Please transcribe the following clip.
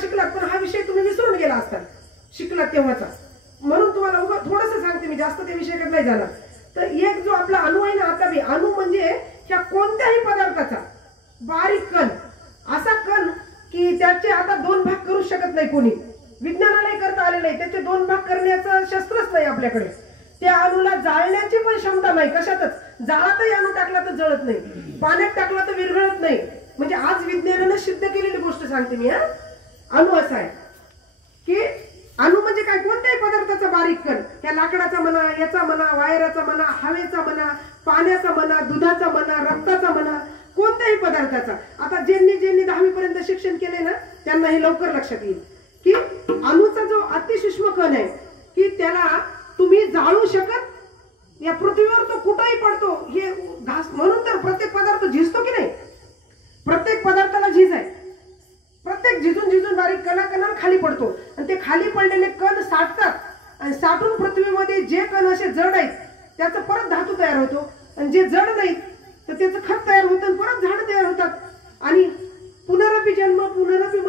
शिकलात, पण हा विषय तुम्ही विसरून गेला असता शिकलात तेव्हाचा. म्हणून तुम्हाला थोडंसं सांगते मी, जास्त त्या विषयाकडे नाही जाणार. तर एक जो आपला अणू आहे ना, आता बी अणू म्हणजे ह्या कोणत्याही पदार्थाचा बारीक कण, असा कण की त्याचे आता 2 भाग करू शकत नाही कोणी, विज्ञानालाही करता आले नाही. त्याचे 2 भाग करण्याचं शस्त्रच नाही आपल्याकडे. त्या अणूला जाळण्याची पण क्षमता नाही कशातच. जाळातही अणू टाकला तर जळत नाही, पाण्यात टाकला तर विरघळत नाही. म्हणजे आज विज्ञानानं सिद्ध केलेली गोष्ट सांगते मी. अणू असा आहे की अणू म्हणजे काय, कोणत्याही पदार्थाचा बारीक कण, त्या लाकडाचा म्हणा, याचा म्हणा, वायराचा म्हणा, हवेचा म्हणा, पाण्याचा म्हणा, दुधाचा म्हणा, रक्ताचा म्हणा, कोणत्याही पदार्थाचा. आता ज्यांनी 10वी पर्यंत शिक्षण केले ना, त्यांना हे लवकर लक्षात येईल की अणूचा जो अतिसूक्ष्म कण आहे की त्याला तुम्ही जाळू शकत, या पृथ्वीवर तो कुठेही पडतो. हे घास म्हणून तर प्रत्येक पदार्थ झिजतो की नाही, प्रत्येक पदार्थाला झीज आहे. प्रत्येक झिजून बारीक कणा खाली पडतो आणि ते खाली पडलेले कण साठतात आणि साठून पृथ्वीमध्ये जे कण असे जड आहेत त्याचा परत धातू तयार होतो, आणि जे जड नाहीत तर त्याचं खत तयार होतं, परत झाड तयार होतात. आणि पुनरपी जन्म पुनरपी